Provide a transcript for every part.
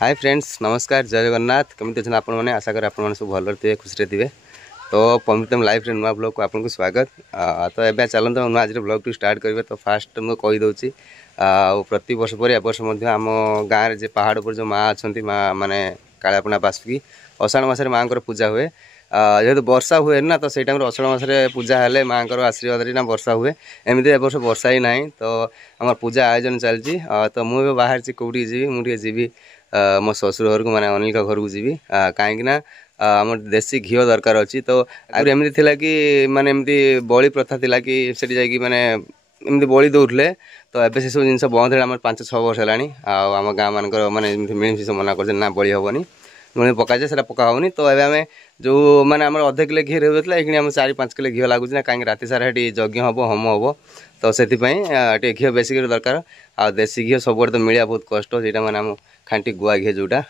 Hi friends नमस्कार जय जगन्नाथ केमती अच्छे आपण मैंने आशा करें आप सब भल थे खुशी थे। तो पमितम लाइफ नुआ ब्लॉग को आपको स्वागत। तो ये चलते नुआ आज ब्लॉग टू स्टार्ट करेंगे। तो फास्ट मुझे कहीदे प्रति वर्ष पर वर्ष आम गाँव में पहाड़ पर जो माँ अच्छा माँ माने कालियापणा बासुकी अषाढ़ मसरे माँ को पूजा हुए जेहेतु वर्षा हुए ना। तो सही टाइम अषाढ़ मसरे पूजा हेले माँ को आशीर्वाद ना वर्षा हुए एमती ए वर्ष वर्षा ही ना। तो आम पूजा आयोजन चलती। तो मुझे बाहर कौटी जी मुझे जीवी मो ससुर घर को माने अनिल का घर को जीवी कहीं आम देसी घी दरकार अच्छी। तो आगे एमती थिला कि माने एमती बलि प्रथा थिला कि सेठी जाइए माने एमती बलि दौले। तो एबे से सब जिन बंद है 5-6 वर्ष है आम गाँ मान माने मिलमिश मना कर ना बलि हेनी लुणी पकाए से पका होनी। तो ये आम जो मैंने आम अध किलो घी रोला ये आम 4-5 किलो घी लगुच ना कहीं राति सारा ये यज्ञ हम होम हम। तो से घी बेसिक दरकार आ देसी घी सब तो मिले बहुत कष्ट जो मैंने आम खांटी गुआ घी जोटा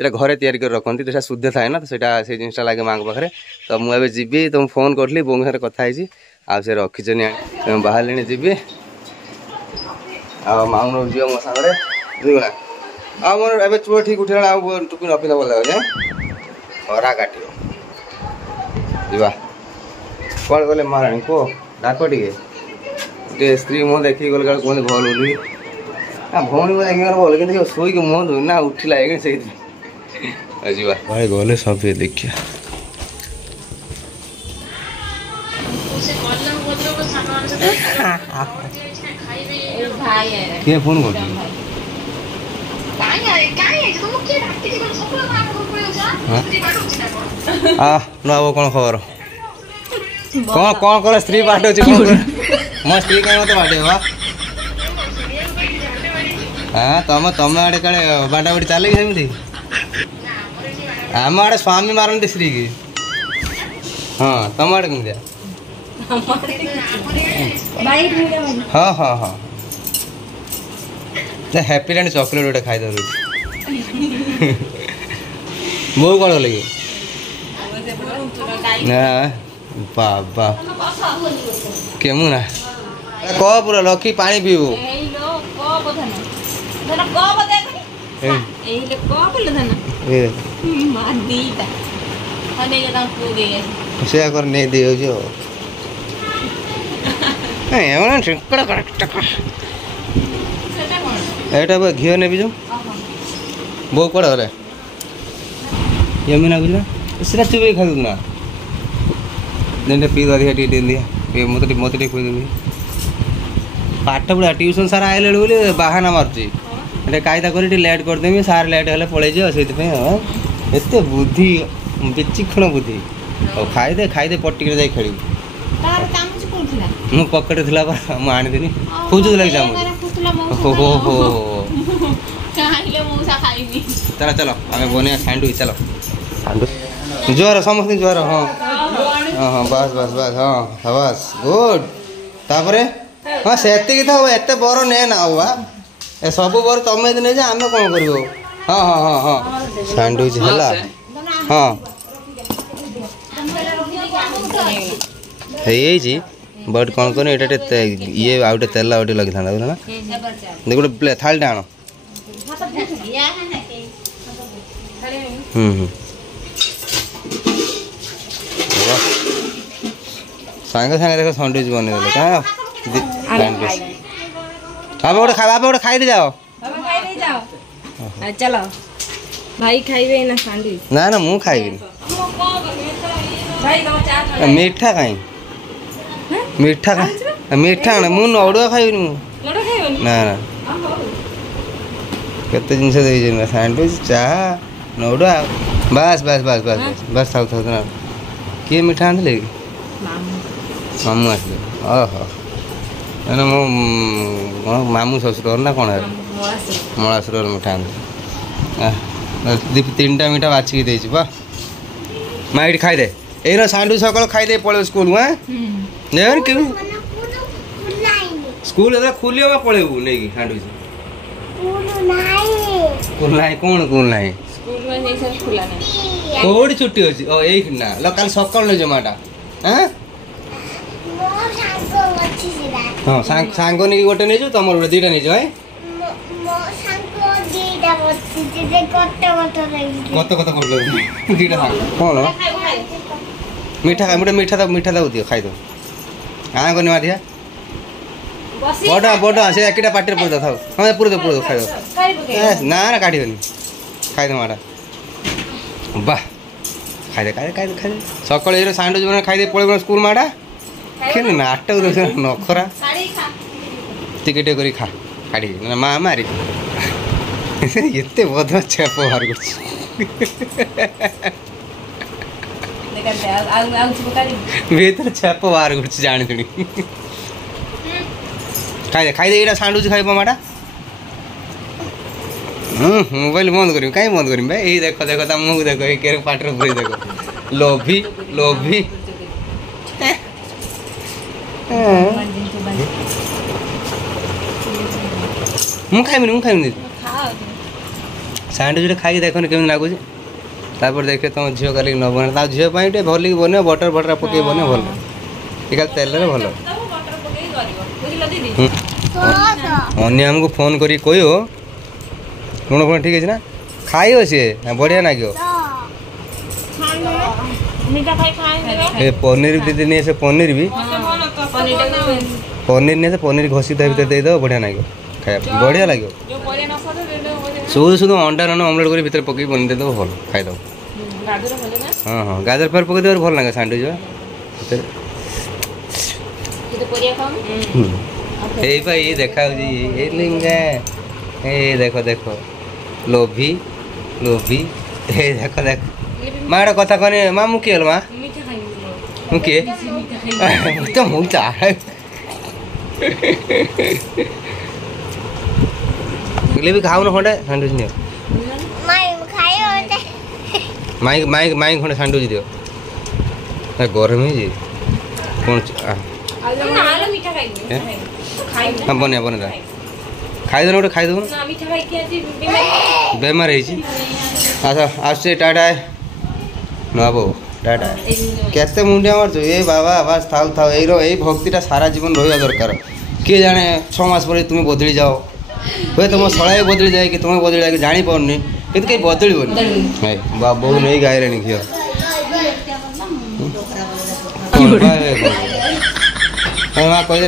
जो घरे तैयारी कर रखती तो शुद्ध थाए ना। तो से जिनसा लगे माँ पाखे। तो मुझे जीवी तो फोन करी बोन साथ कथी आसे रखीचनी बाहर जीवी माउन जी मो सागर दुईगुणा मोर ए चूड़ ठीक उठा टुपी नपिंदा भल लगे हरा काट जा कौन गले महाराणी कह डाक टे स्त्री मुह देखिए गल कहते भल बोली भौणी को देखिए भल कि शोक मुह धोई ना उठला से भाई गले सब देखिए किए फोन कर कौन खबर कौन कौन कल स्त्री बाटे मो स्त्री कहीं मत बाटे हाँ तुम तुम आड़े कड़े बाटा बाटी चले सेमती आम आड़े स्वामी मारती स्त्री की हाँ तुम आड़े कमी हाँ हाँ हाँ हैप्पीलैंड चॉकलेट गोटे खाई बो कौन लगे बाबा केमु ना कह पूरा लखी पानी पीबू से कर नहीं दियो जो एटा घी ने जो बो कड़े गले यमी ना बुझा सीधा चुपे खाई ना दिन पी दिया दिया मत मत खुद पाठ पढ़ा ट्यूशन सारा आए बोले बाहाना मार्ची कायदा कर लेट करदेमी सार लेट हेल्ले पलि से एत बुद्धि विचिक्षण बुद्धि खाईदे पट्टिक जा खेल मो पकेट थी मुझे आनी खोजुला हो हो हो चलो चलो आम बनिया सैंडविच चलो ज्वर समस्त ज्वर हाँ हाँ बस बस बस हाँ बस गुड तापर हाँ से एत बर ने ना हुआ ए सब बर तुम यदि नहीं आम कौन कर हाँ हाँ हाँ हाँ सैंडविच है हाँ है बट कौन कौन ये आउटे तेल आउटे लगी था ना देख गोटे थाली आण सांगे सांगे देख सैंडविच बन क्या बाबा गोटे खाई जाओ चलो भाई खाइबे ना सैंडविच ना ना मु खाइबी मीठा कहीं मीठा मीठा आने मु नड़ुआ खाइबी ना ना केते जिनस दे सैंडविच चाह नड़ुआ बस बस बस बस बस बस थाउ थाउ ना किए मीठा आनले मामू आसले ओहो ना मो मामू ससुर ना कौन है मलासुर मीठा आनले 3टा मीठा बाछिकी देछि बा माइट खाइदे एना सैंडविच सकाल खाइदे पळे स्कूल हाँ यार क्यों स्कूल इधर खुली मैं पळेबू नहीं सैंडविच स्कूल नहीं कौन स्कूल नहीं स्कूल में नहीं सब खुला नहीं कोड़ी छुट्टी होची ओ एक ना ल काल सकाल ले जमाटा हैं हाँ सांग नहीं गोटे नहीं जो तुम गोटे 2टा नहीं जो है কত কত করলো দুইটা থাক কোন মিঠা খাই মোটা মিঠা দাও দিও খাই দাও আ কোনি মারিয়া বড় আছে একটা পাটির পুরো দাও হ্যাঁ পুরো দাও খাই দাও না না কাটিবনি খাই দাও মাটা বাহ খাই দে সকালে এর স্যান্ডউইচ বনা খাই দে পড়ে স্কুল মাটা কেন নাটক দেখ নখরা টিকেটে করি খা কাটি না মা মারি এতে বধ ছাপ বাহার করছি ভিতরে ছাপ বাহার করছি জানি শুনি খাই দে এটা স্যান্ডউইচ খাইব মাটা মোবাইল বন্ধ করিম কাই বন্ধ করিম ভাই এই দেখো দেখো তা মুখ দেখো এই কে পাটর পুরি দেখো লোভি লোভি ମୁଁ ଖାଇବିନି ସ୍ୟାଣ୍ଡୱିଚ୍ଟା ଖାଇକି ଦେଖନି କେମିତି ଲାଗୁଛି ତାପରେ ଦେଖିବେ ତୁମ ଝିଅ କାଲି ନ ବନେ ତା ଝିଅ ପାଇଁ ଟିକେ ଭଲିକି ବନେଇବ ବଟର ପକେଇ ବନେଇବ ଭଲ ଟିକେ ତେଲରେ ଭଲ ଅନ୍ୟ ଆମକୁ ଫୋନ୍ କରିକି କହିବ ଲୁଣ ଫୁଣ ଠିକ୍ ଅଛି ନା ଖାଇବ ସିଏ ବଢ଼ିଆ ଲାଗିବ ଏ ପନିର ଦିଦି ନିଏ ସେ ପନିର ବି ପନିର ନିଏ ସେ ପନିର ଘଷି ତା ଭିତରେ ଦେଇଦେବ ବଢ଼ିଆ ଲାଗିବ ଖାଇବା ବଢ଼ିଆ ଲାଗିବ শুধু অন্ডা রান্না অমলেট করে ভিতরে পকাই বনিয়ে দেবো ভালো খাইদেব হ্যাঁ হ্যাঁ গাজর ফার পকাই দেওয়ার ভালো লাগে স্যান্ডউইচ ভিতরে এই পা এই দেখা হচ্ছে এই লিঙ্গা এই দেখো দেখো লোভি লোভি এই দেখো দেখো মা একটা কথা কনে মা মু কি হল মা মু কি তো মু চা भी खाऊ ना खंडे सैंडविच नियो माई खंडे सैंडविच दियो गरम ही कौन हाँ बनिया बने खाईदे गोटे खाईदेव बेमार अच्छा आसुचे टाटा नबो टाटा केते मुंडिया मारछु ए बाबा बस थाउ थाउ यही भक्तिटा सारा जीवन रहा दरकार किए जाने 6 मास पर तुम बदली जाओ हुए तुम शड़ा बदली जाए कि तुम्हें बदली जाए जानी पार्नि कि कहीं बदलबन बहु नहीं गाय रे घी माँ कह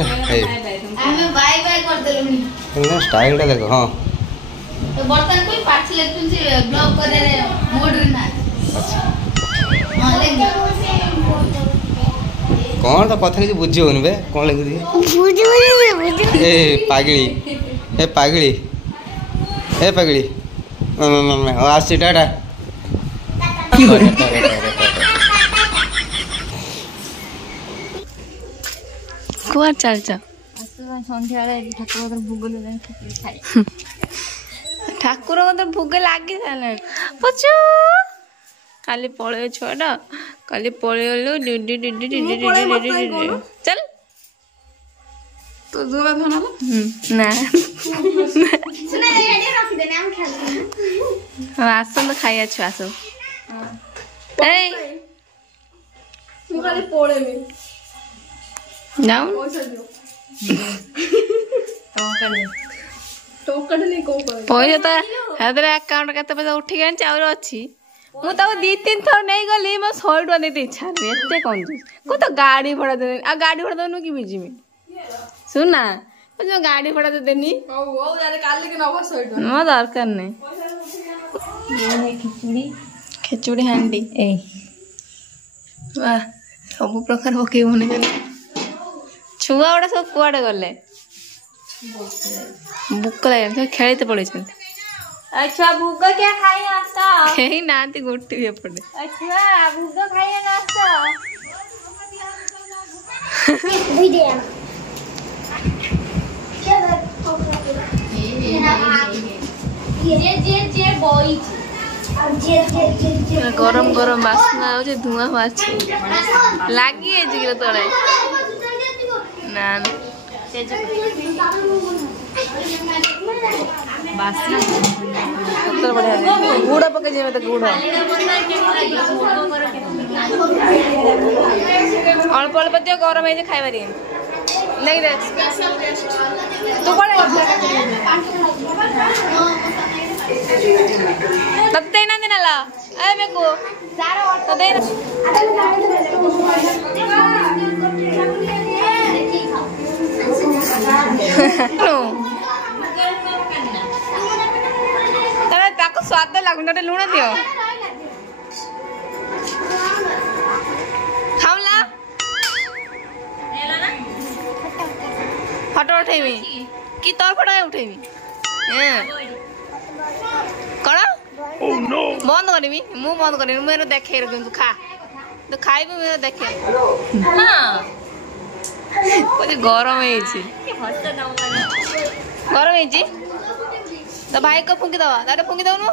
स्टाइल देख हाँ कौन तो कथा किसी बुझी होनी बे कौन लगी ए पागली ए पागली ए पागली आसी टाटा कुआर चल चल ठाकुर को भोग लगी पचु काली पड़े छुआटा काली पड़े चल तो जोरा धना ना आसन तो खाई अच्छे आसो जाओ पैसा तो अकाउंट के पैसा उठिक आउर अच्छी मु तो 2-3 थर नहीं गली मो 100 टका देते इच्छा नहीं एते कंजूस को तो गाड़ी भाड़ा दे आ गाड़ी भाड़ा देनु कि बिजिमी सुन ना जो गाड़ी भाड़ा दे देनी ओ यार काल के नबो 100 टका मो दरकार नहीं ये खिचड़ी हांडी ए वाह सब प्रकार पके होने गले छुआ ओडा सब कुआडे गले बुक लगे खेलते पड़े छन अच्छा भूगा क्या खाई नाश्ता कहीं नाती गोटी भी पड़े अच्छा भूगा खाई नाश्ता गरम गरम बासना हो धुआं बाहर लगी है तले ना गुड़ पके गुड़ अल्प अल्प दियो गरम है खाइबार तू कौन ତତେ ଦେଇନାହାନ୍ତି ନା ଲ ଏ ବେକୁ ତ ଦେଇନା ତାକୁ ସ୍ୱାଦ ଲାଗୁନି ଗୋଟେ ଲୁଣ ଦିଅ ଖାଉଲା ଫଟୋ ଉଠେଇବି କି ତୋ ଫଟୋ ଉଠେଇବି କଣ ବନ୍ଦ କରିବି ମୁଁ ବନ୍ଦ କରିବି ମୁଁ ଦେଖେଇ କିନ୍ତୁ ଖା ତୁ ଖାଇବି ମୁଁ ଦେଖେ ଗରମ ହେଇଛି ଗରମ ହେଇଛି तो भाई को फुंकी दवा दादा फुंकी दउनु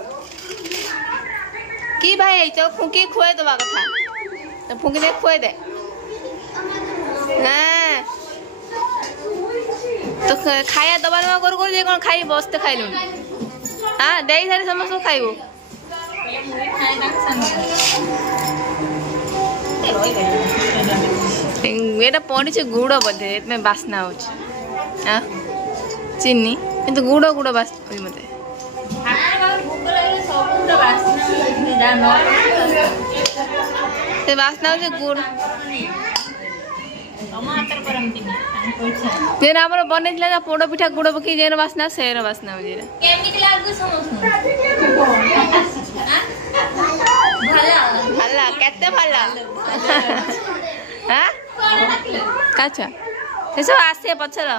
की भाई तो फुंकी खुए दवा कथा तो फुंकी दे खुए दे हां तो खाया दवा न कर जे कोन खाई बसते खाइलु हां देई सारे समस्त खाइबो एटा पड़ी छे गुड़ बदे इतने बासना हो हां चीनी किंतु गुड़ गुड़ बास मते ते बासना हो गुड़ जेन हमर बने दिला पोड़ पिठा गुड़ पकी जेन बासना सेर बासना हो जेरा केमिति लागु समस्त भला केते भला हां काचा से सब आसे पछर